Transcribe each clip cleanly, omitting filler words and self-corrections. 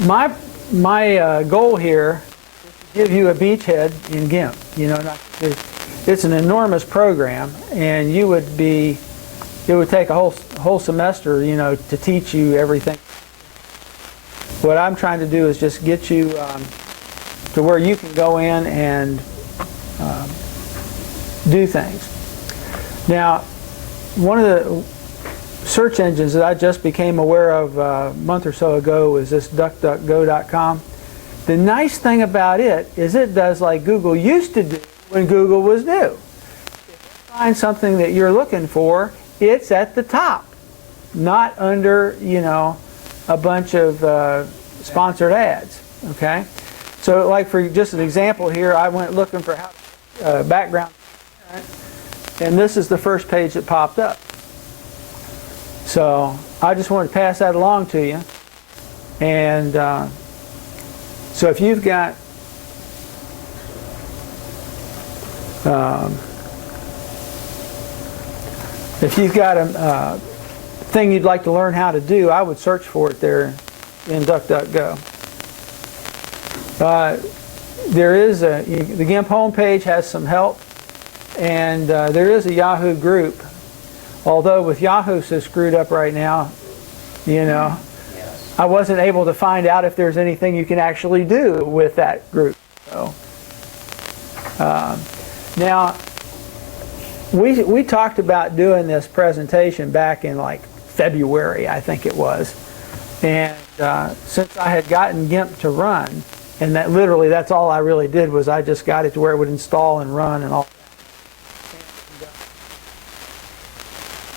my goal here is to give you a beachhead in Gimp. You know, it's an enormous program, and it would take a whole semester, you know, to teach you everything. What I'm trying to do is just get you to where you can go in and do things. Now, one of the search engines that I just became aware of a month or so ago is this DuckDuckGo.com. The nice thing about it is it does like Google used to do when Google was new. If you find something that you're looking for, it's at the top, not under, you know, a bunch of sponsored ads. Okay, so like for just an example here, I went looking for how background, and this is the first page that popped up. So I just wanted to pass that along to you. And so if you've got a thing you'd like to learn how to do, I would search for it there in DuckDuckGo. There is the GIMP homepage has some help, and there is a Yahoo group. Although with Yahoo so screwed up right now, you know, yes. I wasn't able to find out if there's anything you can actually do with that group. So now we talked about doing this presentation back in like February, I think it was, and since I had gotten GIMP to run, and that literally that's all I really did was I just got it to where it would install and run and all.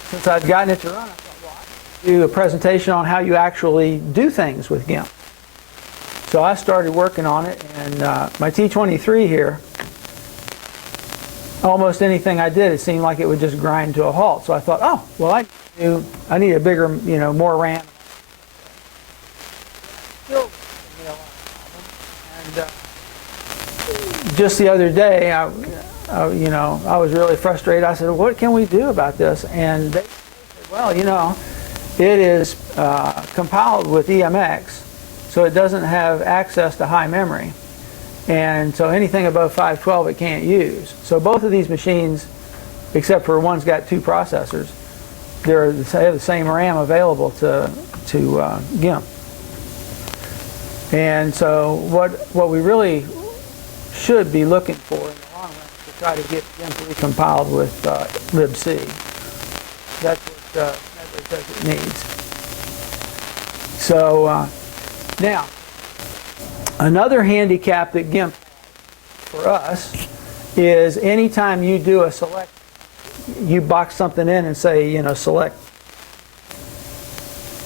Since I'd gotten it to run, I thought, well, I could do a presentation on how you actually do things with GIMP. So I started working on it, and my T23 here, almost anything I did, it seemed like it would just grind to a halt. So I thought, oh, well, I need a bigger, you know, more RAM. And just the other day, you know, I was really frustrated. I said, what can we do about this? And they said, well, you know, it is compiled with EMX, so it doesn't have access to high memory. And so anything above 512 it can't use. So both of these machines, except for one's got two processors, they have the same RAM available to GIMP. And so what we really should be looking for in the long run is to try to get GIMP recompiled with libc. That's what Medley says it needs. So now, another handicap that GIMP for us is anytime you do a select, you box something in and say, you know, select,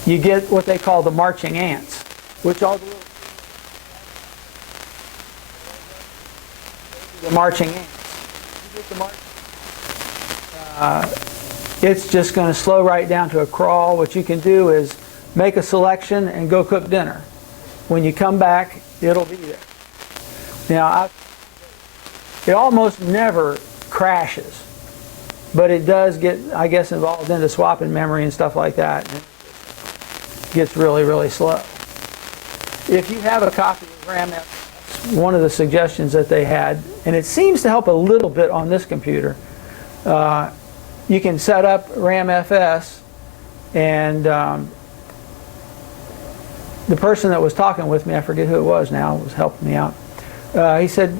you get what they call the marching ants, which all the marching ants. You get the marching it's just going to slow right down to a crawl. What you can do is make a selection and go cook dinner. When you come back, it'll be there. Now, it almost never crashes, but it does get, I guess, involved into swapping memory and stuff like that, and it gets really, really slow. If you have a copy of RAMFS, one of the suggestions that they had, and it seems to help a little bit on this computer, you can set up RAMFS, and the person that was talking with me, I forget who it was now, was helping me out. He said,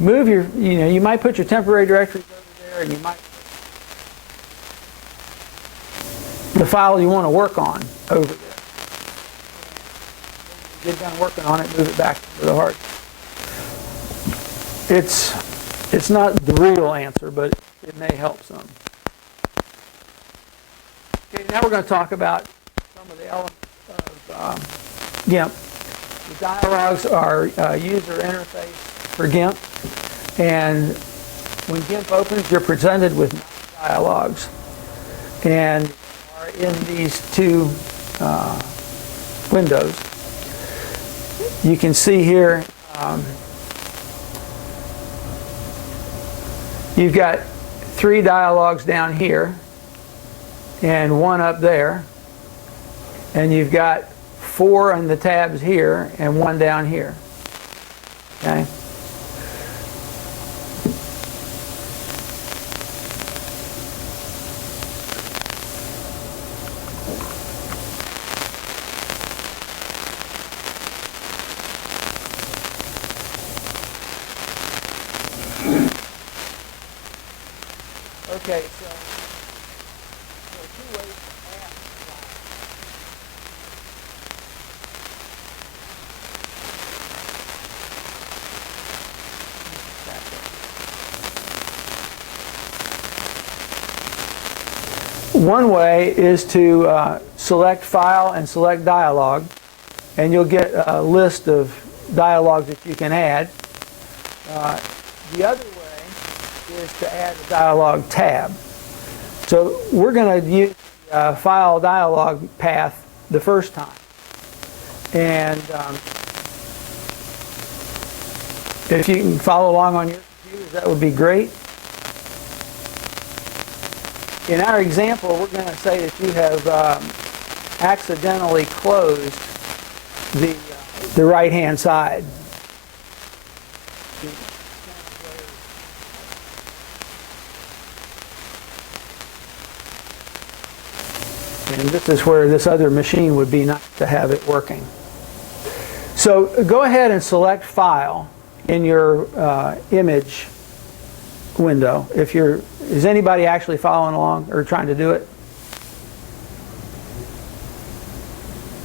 move your, you know, you might put your temporary directories over there, and you might the file you want to work on over there. Get done working on it, move it back to the hard. It's not the real answer, but it may help some. Okay, now we're going to talk about some of the elements of GIMP. The dialogues are user interface for GIMP, and when GIMP opens, you're presented with dialogues, and are in these two windows. You can see here you've got 3 dialogues down here and 1 up there, and you've got 4 in the tabs here and 1 down here. Okay? Okay, so there are 2 ways to add file. One way is to select File and select Dialog, and you'll get a list of dialogues that you can add. The other way is to add a dialog tab. So we're going to use the file dialog path the first time. And if you can follow along on your computers, that would be great. In our example, we're going to say that you have accidentally closed the right-hand side. And this is where this other machine would be nice to have it working. So go ahead and select File in your image window. Is anybody actually following along or trying to do it?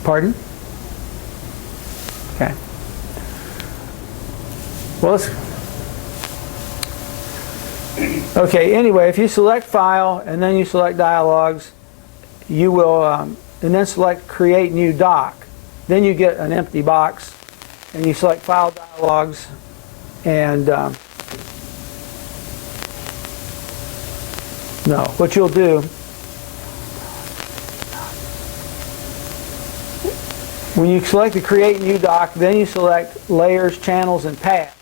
Pardon? Okay. Well, okay, anyway, if you select File and then you select Dialogs, you will, and then select Create New Doc. Then you get an empty box, and you select File Dialogs, and no, what you'll do, when you select the Create New Doc, then you select Layers, Channels, and Paths,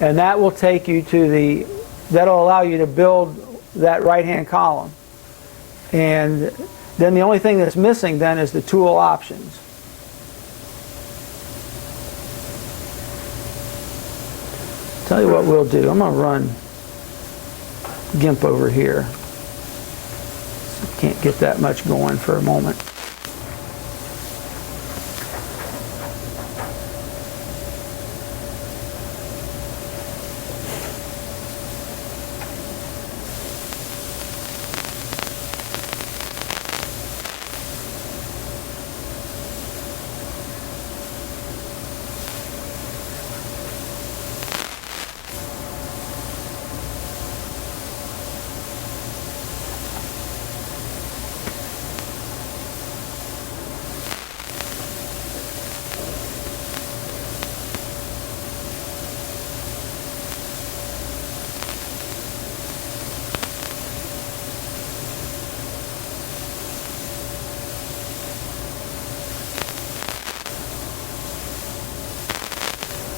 and that will take you to that'll allow you to build that right-hand column. And then the only thing that's missing then is the tool options. Tell you what we'll do. I'm going to run Gimp over here. Can't get that much going for a moment.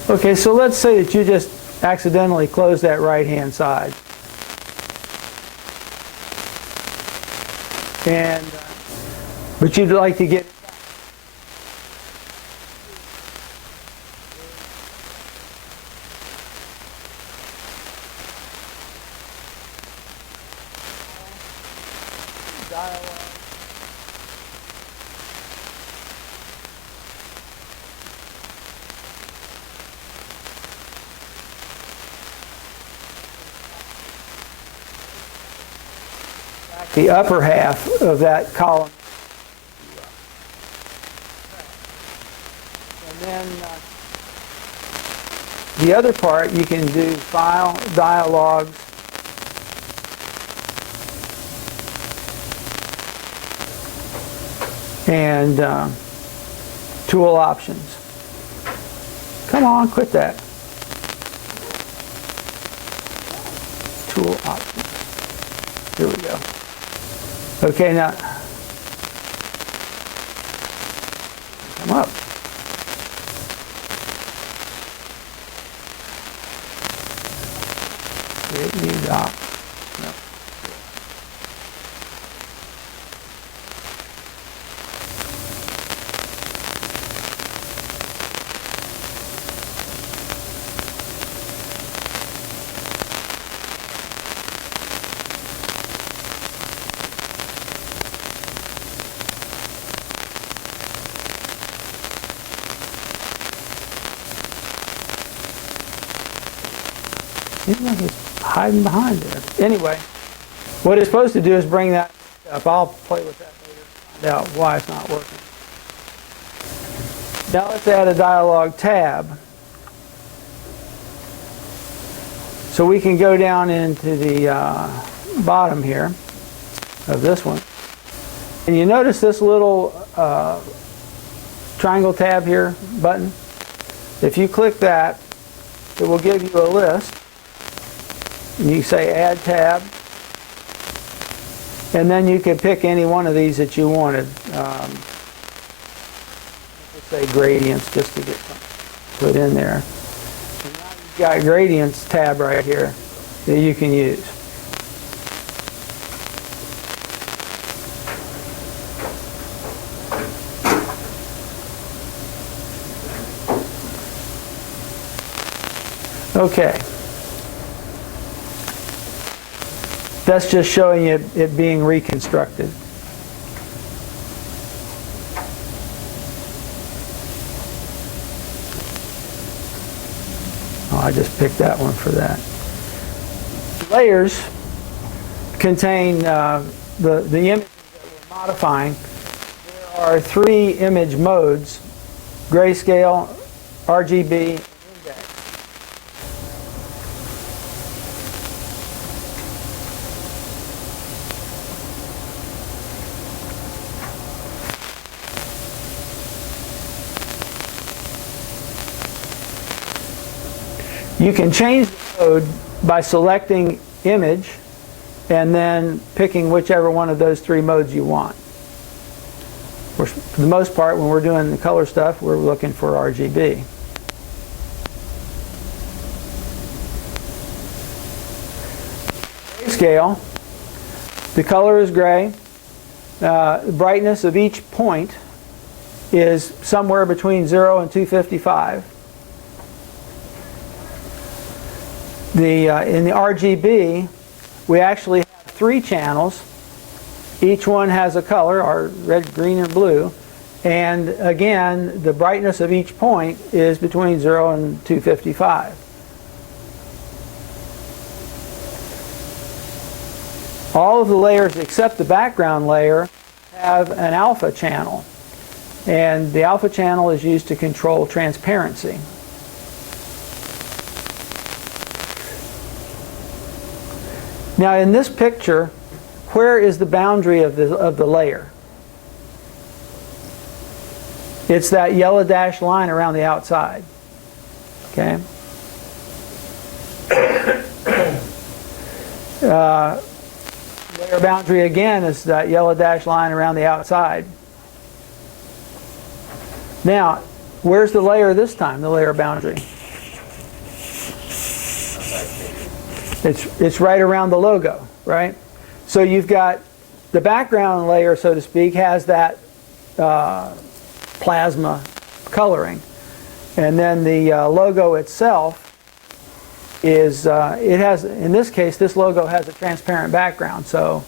Okay, so let's say that you just accidentally closed that right-hand side. But you'd like to get the upper half of that column. And then the other part you can do File, Dialogs, and Tool Options. Come on, quit that. Tool Options. Here we go. Okay, now come up. Create new doc. No. Seems like it's hiding behind there. Anyway, what it's supposed to do is bring that up. I'll play with that later to find out why it's not working. Now let's add a dialog tab. So we can go down into the bottom here of this one. And you notice this little triangle tab here button? If you click that, it will give you a list. And you say add tab. And then you can pick any one of these that you wanted. Let's say gradients just to get something put in there. And now you've got gradients tab right here that you can use. Okay. That's just showing you it being reconstructed. Oh, I just picked that one for that. Layers contain the images that we're modifying. There are 3 image modes: grayscale, RGB, and index. You can change the mode by selecting image and then picking whichever one of those 3 modes you want. For the most part, when we're doing the color stuff, we're looking for RGB. Grayscale, the color is gray. The brightness of each point is somewhere between 0 and 255. In the RGB, we actually have 3 channels. Each one has a color, or red, green, and blue. And again, the brightness of each point is between 0 and 255. All of the layers except the background layer have an alpha channel. And the alpha channel is used to control transparency. Now in this picture, where is the boundary of the layer? It's that yellow dashed line around the outside. Okay? Layer boundary again is that yellow dashed line around the outside. Now, where's the layer this time, the layer boundary? It's right around the logo, right? So you've got the background layer, so to speak, has that plasma coloring. And then the logo itself is, it has, in this case, this logo has a transparent background. So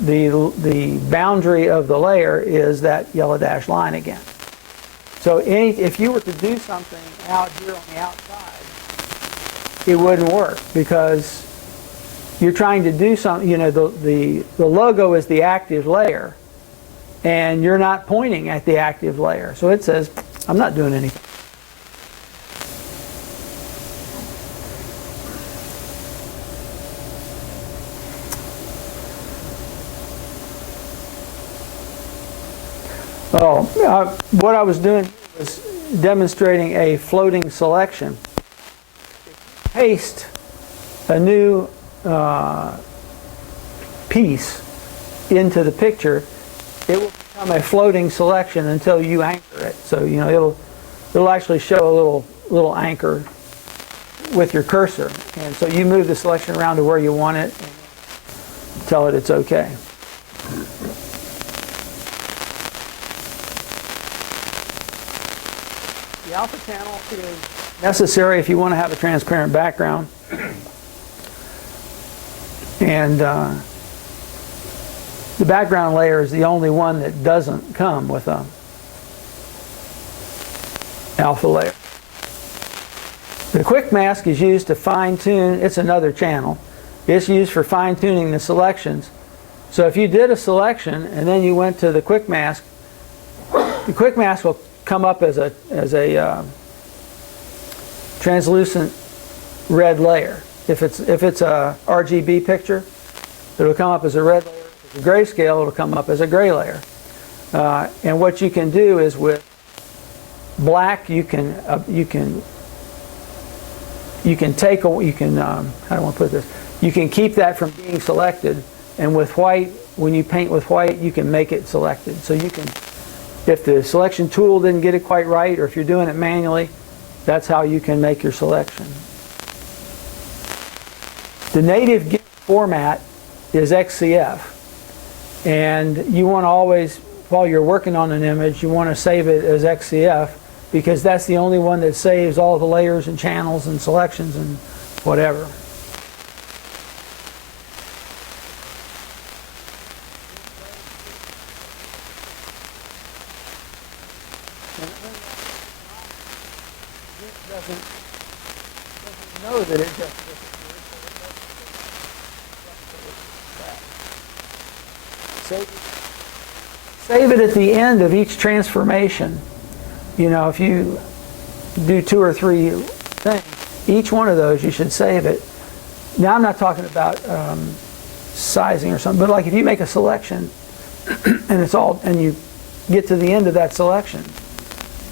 the boundary of the layer is that yellow dashed line again. So if you were to do something out here on the outside, it wouldn't work because you're trying to do something, you know, the logo is the active layer and you're not pointing at the active layer. So it says, I'm not doing anything. What I was doing was demonstrating a floating selection. Paste a new piece into the picture, it will become a floating selection until you anchor it. So you know it'll actually show a little anchor with your cursor, and so you move the selection around to where you want it and tell it it's okay. The alpha channel is necessary if you want to have a transparent background. And the background layer is the only one that doesn't come with a alpha layer. The quick mask is used to fine-tune, it's another channel. It's used for fine-tuning the selections. So if you did a selection and then you went to the quick mask, the quick mask will come up as a translucent red layer. If it's a RGB picture, it'll come up as a red layer. If it's a grayscale, it'll come up as a gray layer. And what you can do is with black, you can take how do I want to put this? You can keep that from being selected, and with white, when you paint with white, you can make it selected. So you can, if the selection tool didn't get it quite right, or if you're doing it manually, that's how you can make your selection. The native GIMP format is XCF, and you want to always, while you're working on an image, you want to save it as XCF, because that's the only one that saves all the layers and channels and selections and whatever. Doesn't know that it just disappeared, so it save it at the end of each transformation. You know, if you do 2 or 3 things, each one of those you should save it. Now I'm not talking about sizing or something, but like if you make a selection and you get to the end of that selection,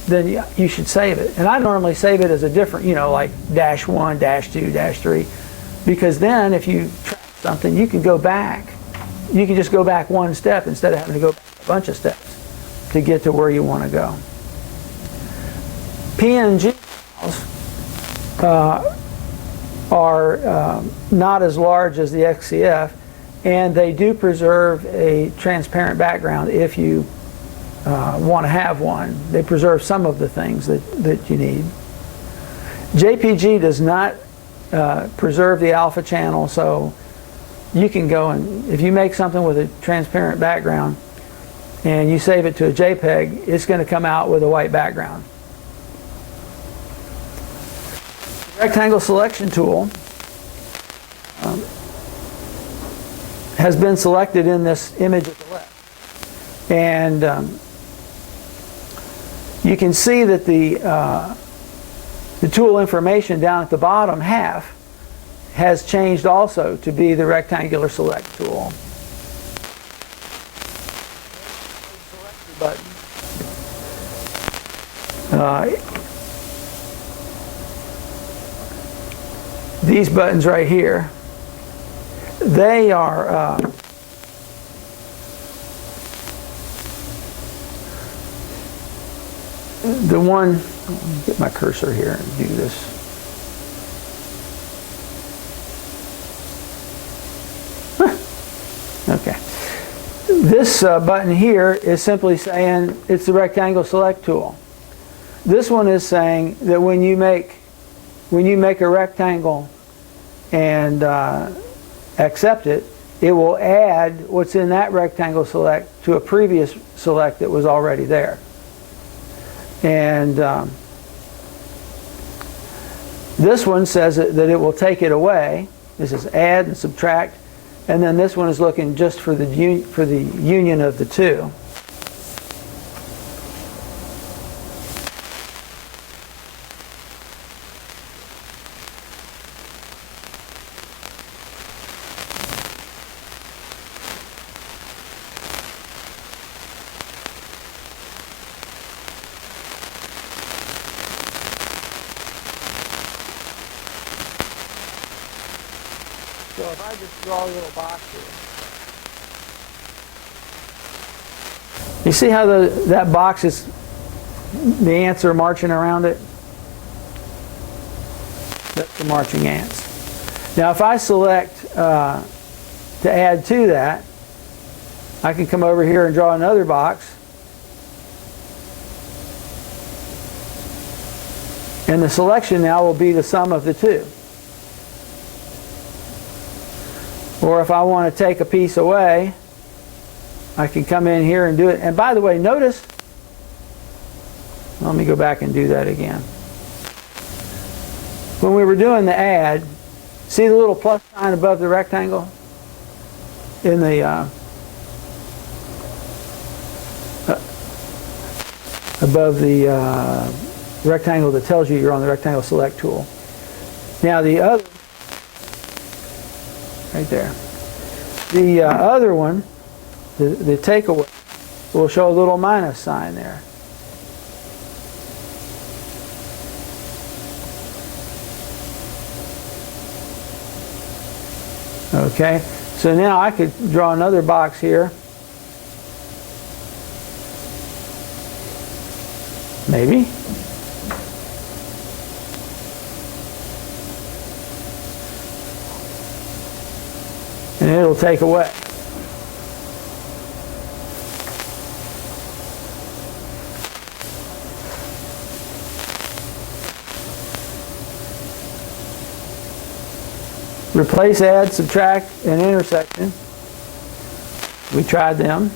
then you should save it. And I normally save it as a different, you know, like -1, -2, -3, because then if you track something, you can go back. You can just go back one step instead of having to go back a bunch of steps to get to where you want to go. PNG files are not as large as the XCF, and they do preserve a transparent background if you want to have one. They preserve some of the things that you need. JPG does not preserve the alpha channel, so you can go and, if you make something with a transparent background and you save it to a JPEG, it's going to come out with a white background. The rectangle selection tool has been selected in this image at the left. And you can see that the tool information down at the bottom half has changed also to be the rectangular select tool. These buttons right here, they are the one, let me get my cursor here and do this. Okay. This button here is simply saying it's the rectangle select tool. This one is saying that when you make a rectangle and accept it, it will add what's in that rectangle select to a previous select that was already there. And this one says that it will take it away. This is add and subtract, and then this one is looking just for the union of the two. So if I just draw a little box here, you see how that box is, the ants are marching around it? That's the marching ants. Now if I select to add to that, I can come over here and draw another box. And the selection now will be the sum of the two. Or if I want to take a piece away, I can come in here and do it. And by the way, notice, let me go back and do that again. when we were doing the ad, see the little plus sign above the rectangle in the above the rectangle that tells you you're on the rectangle select tool. Now the other, right there, the other one, the takeaway, will show a little minus sign there. Okay, so now I could draw another box here. Maybe. And it'll take away. Replace, add, subtract, and intersection. We tried them.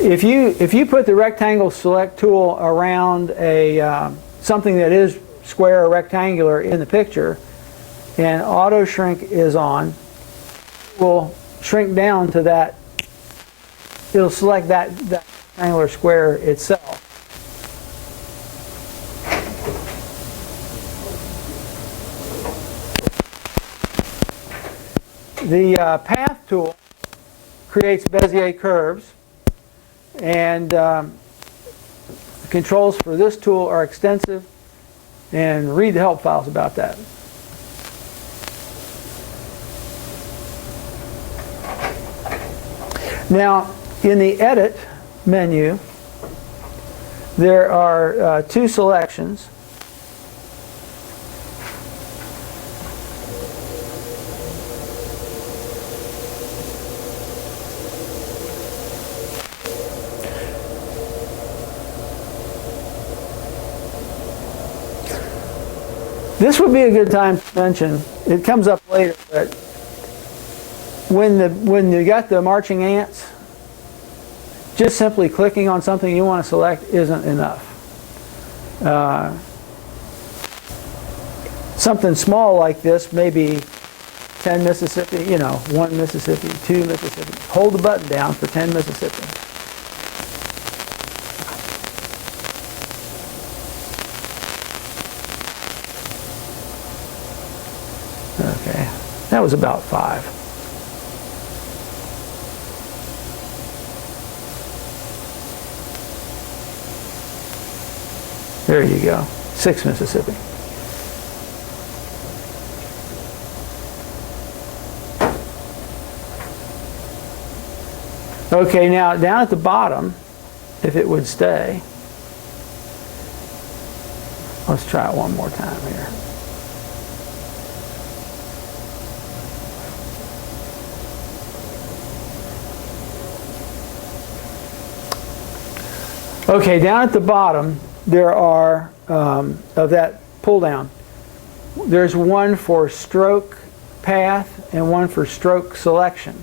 If you put the rectangle select tool around a something that is square or rectangular in the picture, and auto shrink is on, it will shrink down to that. It'll select that rectangular square itself. The path tool creates Bezier curves, and the controls for this tool are extensive, and read the help files about that. Now, in the Edit menu, there are two selections. This would be a good time to mention, it comes up later, but when you got the marching ants, just simply clicking on something you want to select isn't enough. Something small like this, maybe 10 Mississippi, 1 Mississippi, 2 Mississippi. Hold the button down for 10 Mississippi. Okay, that was about 5. There you go, 6 Mississippi. Okay, now down at the bottom, if it would stay, let's try it one more time here. Okay, down at the bottom, there are, of that pull down, there's one for stroke path and one for stroke selection.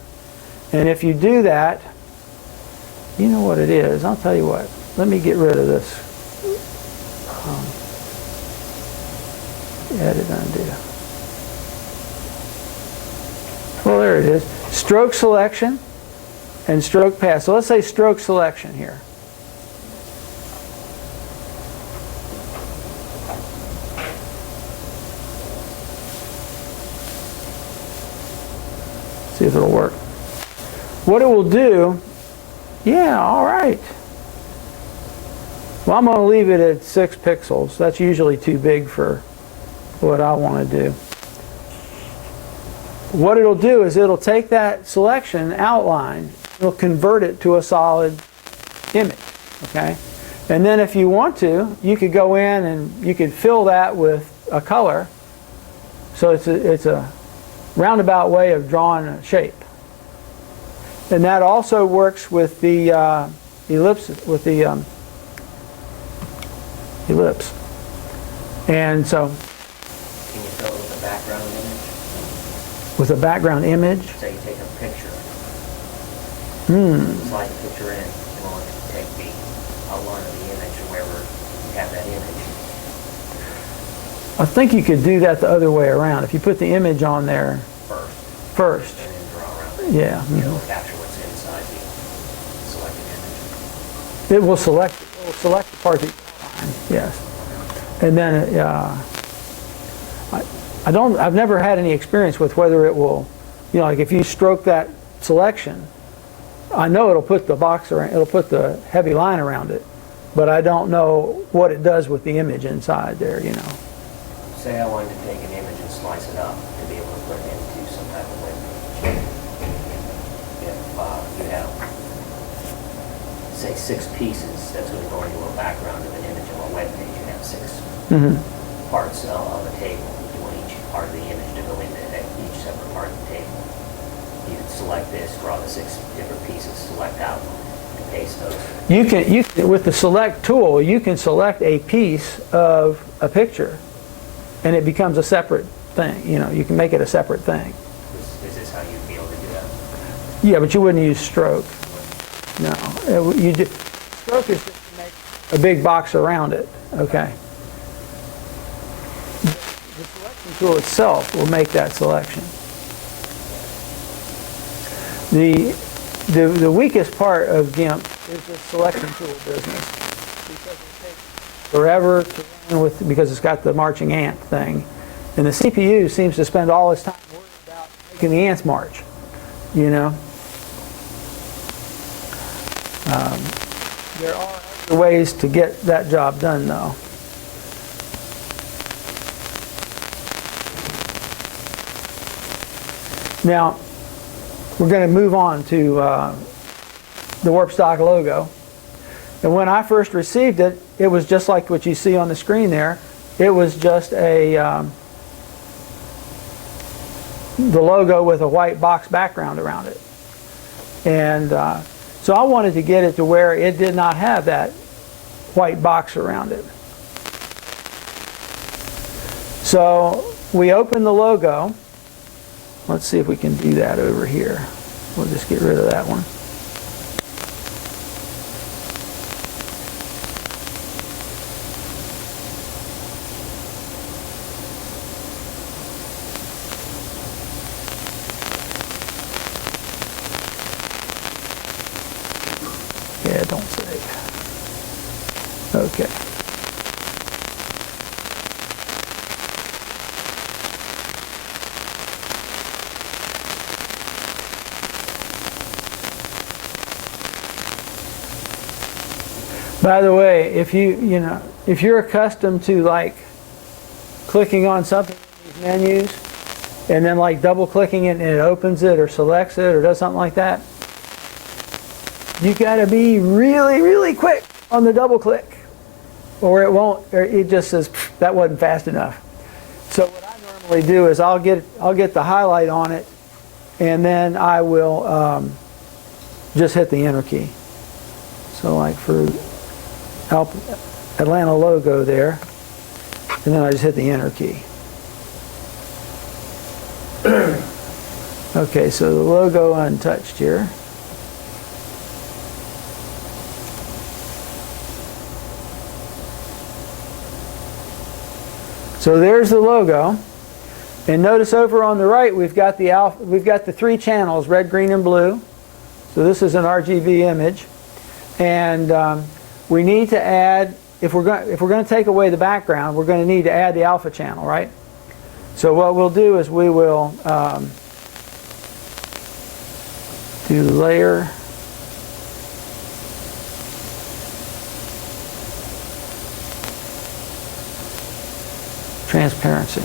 And if you do that, you know what it is. I'll tell you what. Let me get rid of this. Edit, undo. Well, there it is. Stroke selection and stroke path. So let's say stroke selection here. See if it'll work. What it will do, yeah, all right. Well, I'm going to leave it at 6 pixels. That's usually too big for what I want to do. What it'll do is it'll take that selection outline, it'll convert it to a solid image, okay? And then if you want to, you could go in and you could fill that with a color. So it's a roundabout way of drawing a shape. And that also works with the ellipse, ellipse. And so, can you fill it with a background image? With a background image? Say you take a picture. Slide the picture in, and want to take the outline of the image and wherever you have that image. I think you could do that the other way around. If you put the image on there first. And then draw around it. Yeah. It'll capture what's inside the selected image. It will select the part that you find, yes. And then I've never had any experience with whether it will, you know, like if you stroke that selection, I know it'll put the box around, it'll put the heavy line around it, but I don't know what it does with the image inside there, you know. Say I wanted to take an image and slice it up to be able to put it into some type of web page. If you have, say, 6 pieces, that's going to go into a background of an image on a web page. You have 6 parts of a table. You want each part of the image to go into each separate part of the table. You can select this, draw the 6 different pieces, select out, and paste those. You can with the select tool, you can select a piece of a picture, and it becomes a separate thing. You know, you can make it a separate thing. Is this how you'd be able to do that? Yeah, but you wouldn't use stroke. No, stroke is just to make a big box around it. Okay. The selection tool itself will make that selection. The weakest part of GIMP is the selection tool business, because it takes forever to run with, because it's got the marching ant thing, and the CPU seems to spend all its time worried about making the ants march, you know. There are other ways to get that job done, though. Now, we're going to move on to the Warpstock logo. And when I first received it, it was just like what you see on the screen there. It was just the logo with a white box background around it. And so I wanted to get it to where it did not have that white box around it. So we opened the logo. Let's see if we can do that over here. We'll just get rid of that one. Yeah, don't save. Okay. By the way, if you're accustomed to like clicking on something in these menus and then like double clicking it and it opens it or selects it or does something like that, you got to be really, really quick on the double click, or it won't, or it just says that wasn't fast enough. So what I normally do is I'll get the highlight on it, and then I will just hit the enter key. So like for Atlanta logo there, and then I just hit the enter key. Okay, so the logo untouched here. So there's the logo, and notice over on the right we've got the 3 channels, red, green, and blue. So this is an RGB image, and we need to add, if we're going to take away the background, we're going to need to add the alpha channel, right? So what we'll do is we will do layer, transparency,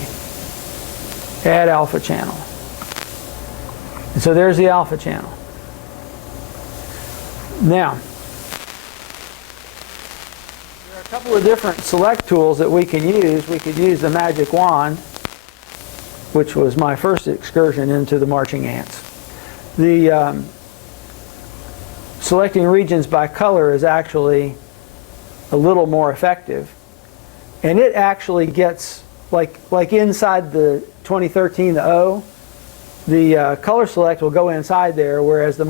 add alpha channel. And so there's the alpha channel. Now, there are a couple of different select tools that we can use. We could use the magic wand, which was my first excursion into the marching ants. The selecting regions by color is actually a little more effective, and it actually gets like inside the 2013, the O, the color select will go inside there, whereas the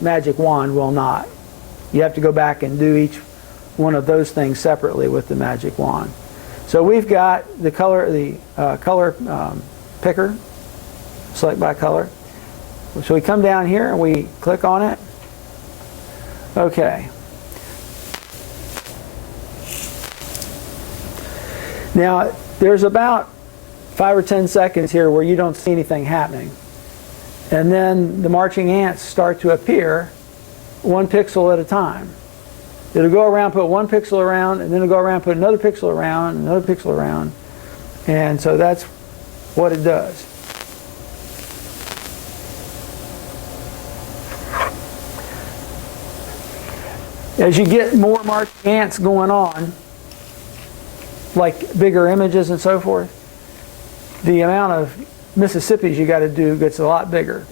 magic wand will not. You have to go back and do each one of those things separately with the magic wand. So we've got the color picker, select by color. So we come down here and we click on it. Okay. Now there's about 5 or 10 seconds here where you don't see anything happening. And then the marching ants start to appear 1 pixel at a time. It'll go around, put 1 pixel around, and then it'll go around, put another pixel around, another pixel around. And so that's what it does. As you get more marching ants going on, like bigger images and so forth, the amount of Mississippis you got to do gets a lot bigger.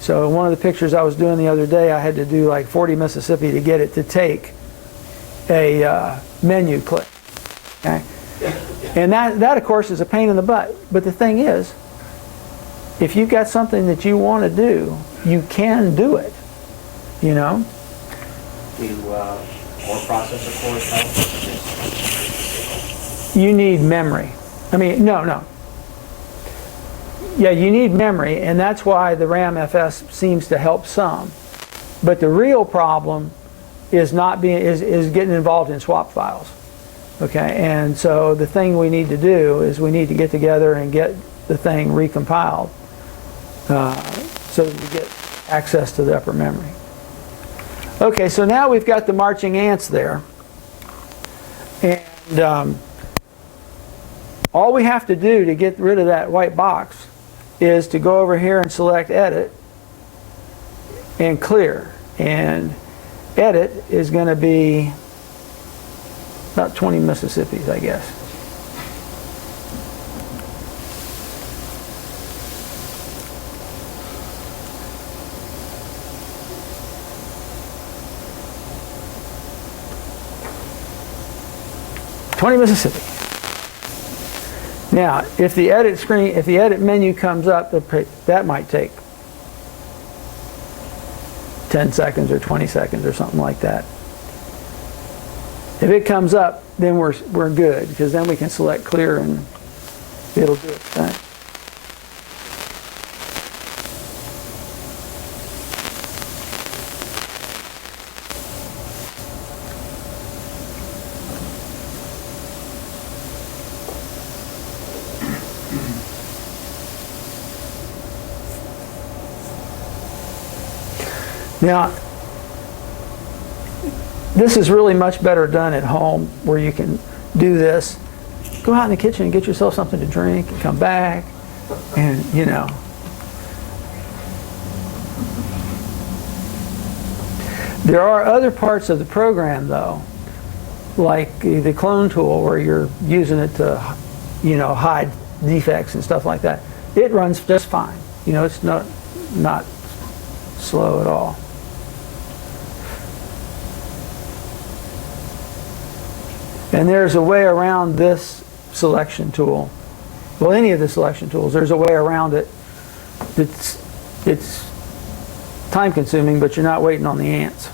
So in one of the pictures I was doing the other day, I had to do like 40 Mississippi to get it to take a menu click. Okay? And that of course is a pain in the butt. But the thing is, if you've got something that you want to do, you can do it. You know? Do more processor cores help? You need memory. I mean, no. Yeah, you need memory, and that's why the RAM FS seems to help some. But the real problem is getting involved in swap files. Okay, and so the thing we need to do is we need to get together and get the thing recompiled so that we get access to the upper memory. Okay, so now we've got the marching ants there, and all we have to do to get rid of that white box is to go over here and select Edit and Clear. And Edit is going to be about 20 Mississippis, I guess. Mississippi. Now, if the edit menu comes up, that might take 10 seconds or 20 seconds or something like that. If it comes up, then we're good, because then we can select Clear and it'll do its thing. Now, this is really much better done at home, where you can do this. Go out in the kitchen and get yourself something to drink and come back, and you know. There are other parts of the program though, like the clone tool, where you're using it to, you know, hide defects and stuff like that. It runs just fine. You know, it's not slow at all. And there's a way around this selection tool. Well, any of the selection tools, there's a way around it. It's time consuming, but you're not waiting on the ants.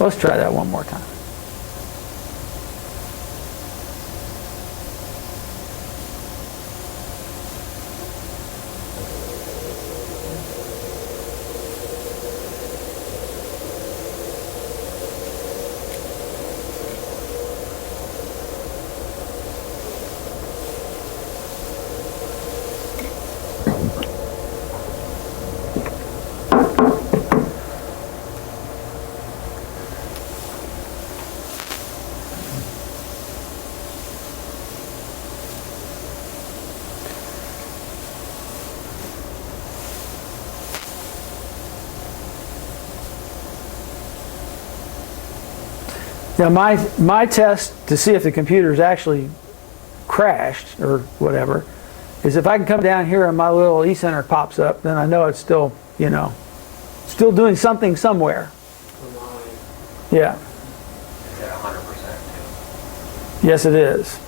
Let's try that one more time. Now my test to see if the computer's actually crashed or whatever is if I can come down here and my little eCenter pops up, then I know it's still, you know, still doing something somewhere. Yeah. Is that 100% too? Yes, it is.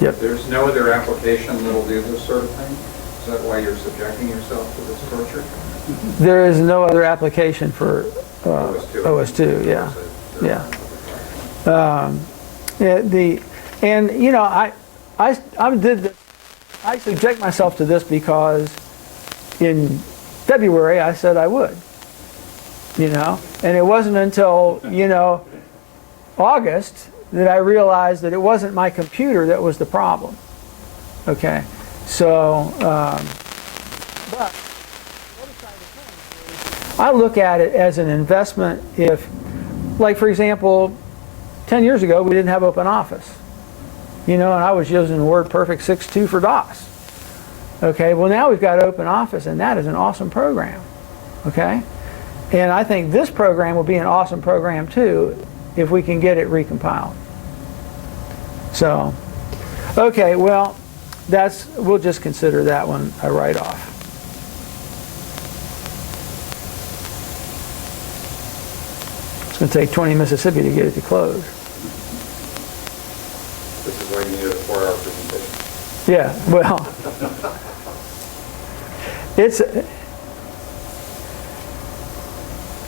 Yep. There's no other application that'll do this sort of thing? Is that why you're subjecting yourself to this torture? There is no other application for OS2, yeah. Yeah. And you know, I subject myself to this because in February I said I would, you know, and it wasn't until, you know, August that I realized that it wasn't my computer that was the problem. Okay, so but I look at it as an investment. If, like for example, 10 years ago we didn't have OpenOffice, you know, and I was using WordPerfect 6.2 for DOS. Okay, well now we've got OpenOffice, and that is an awesome program. Okay, and I think this program will be an awesome program too if we can get it recompiled. So, okay, well, we'll just consider that one a write-off. It's going to take 20 Mississippi to get it to close. This is why you needed a 4-hour presentation. Yeah, well,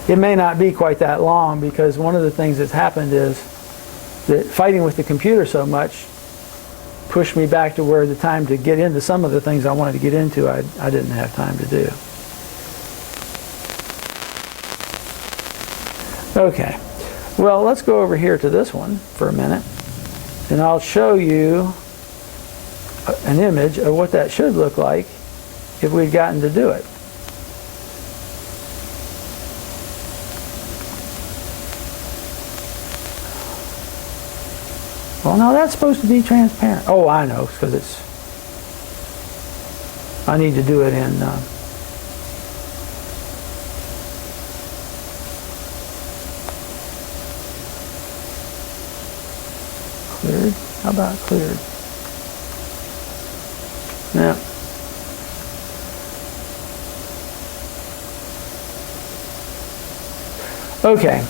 it may not be quite that long, because one of the things that's happened is that fighting with the computer so much pushed me back to where the time to get into some of the things I wanted to get into, I didn't have time to do. Okay, well, let's go over here to this one for a minute, and I'll show you an image of what that should look like if we'd gotten to do it. Well, no, that's supposed to be transparent. Oh, I know, because I need to do it in cleared. How about cleared? Yeah. Okay.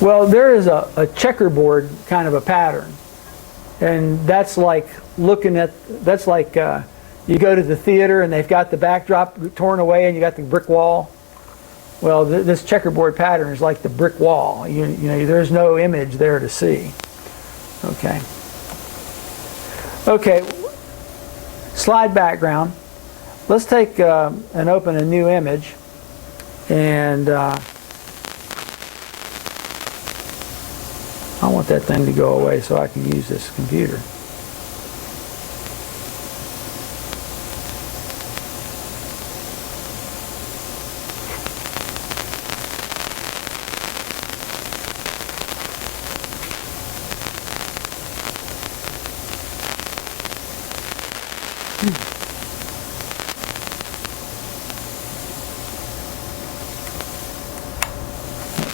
Well, there is a checkerboard kind of a pattern, and that's like looking at, that's like you go to the theater and they've got the backdrop torn away and you got the brick wall. Well, this checkerboard pattern is like the brick wall. You know, there's no image there to see. Okay. Okay. Slide background. Let's take and open a new image, and I want that thing to go away so I can use this computer.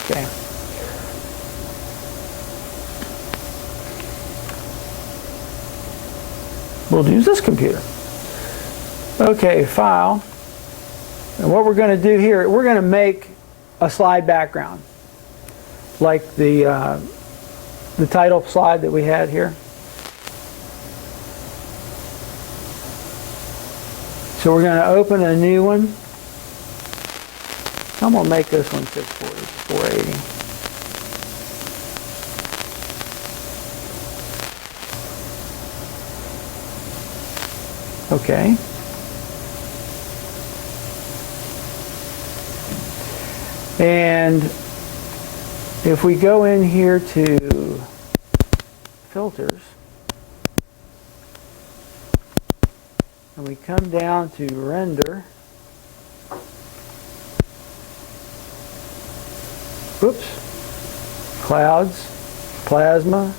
Okay. We'll use this computer. Okay, file. And what we're going to do here, we're going to make a slide background, like the title slide that we had here. So we're going to open a new one. I'm going to make this one 640 to 480. Okay. And if we go in here to filters, and we come down to render, oops, clouds, plasma,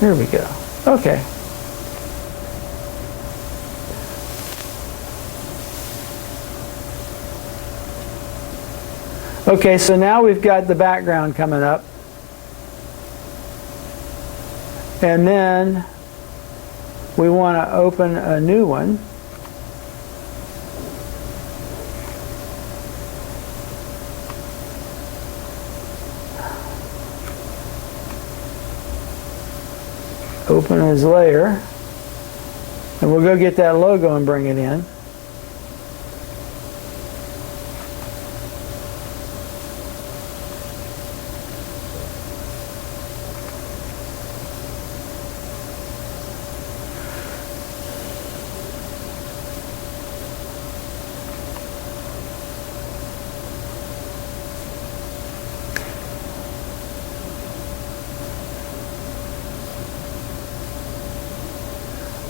there we go. Okay. Okay, so now we've got the background coming up. And then we want to open a new one. Open his layer. And we'll go get that logo and bring it in.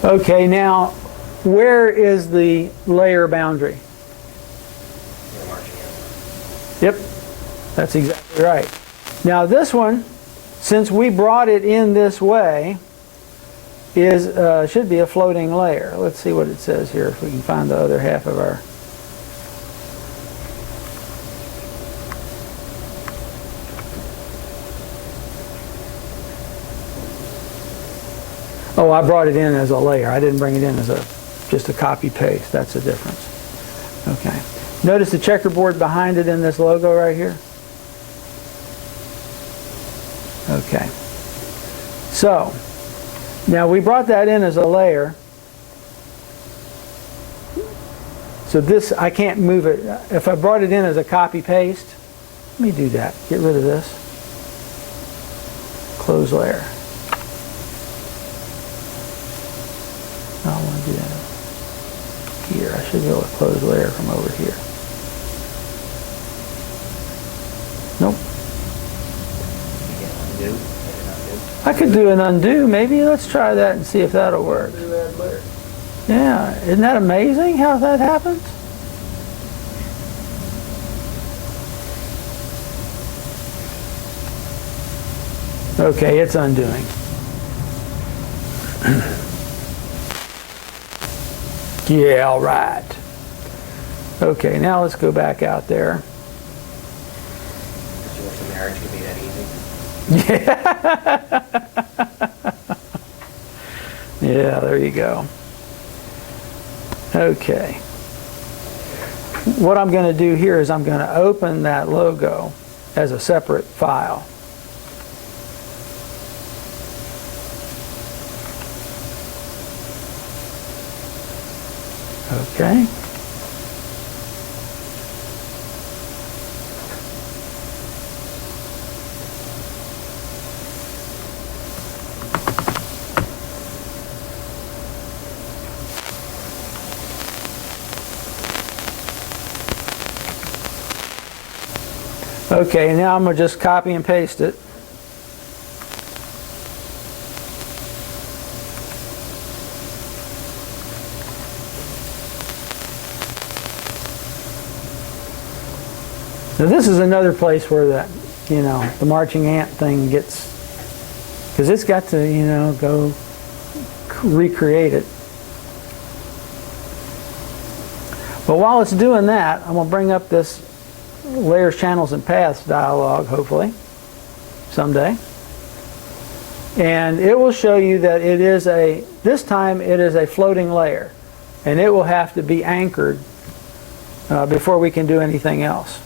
Okay, now where is the layer boundary? You're marching in. Yep, that's exactly right. Now this one, since we brought it in this way, is should be a floating layer. Let's see what it says here if we can find the other half of our. Oh, I brought it in as a layer. I didn't bring it in as just a copy paste. That's the difference. Okay. Notice the checkerboard behind it in this logo right here. Okay. So, now we brought that in as a layer. So this, I can't move it. If I brought it in as a copy paste, let me do that. Get rid of this. Close layer. I don't want to do that here. I should be able to close layer from over here. Nope. You can undo, hit an undo. I could do an undo maybe. Let's try that and see if that'll work. Yeah, isn't that amazing how that happens? Okay, it's undoing. Yeah, all right. Okay, now let's go back out there. Did you wish the marriage could be that easy? Yeah. Yeah, there you go. Okay. What I'm going to do here is I'm going to open that logo as a separate file. Okay. Okay, now I'm going to just copy and paste it. Now this is another place where that, the marching ant thing gets, because it's got to, go recreate it. But while it's doing that, I'm going to bring up this layers, channels, and paths dialog, hopefully, someday. And it will show you that it is this time it is a floating layer. And it will have to be anchored before we can do anything else.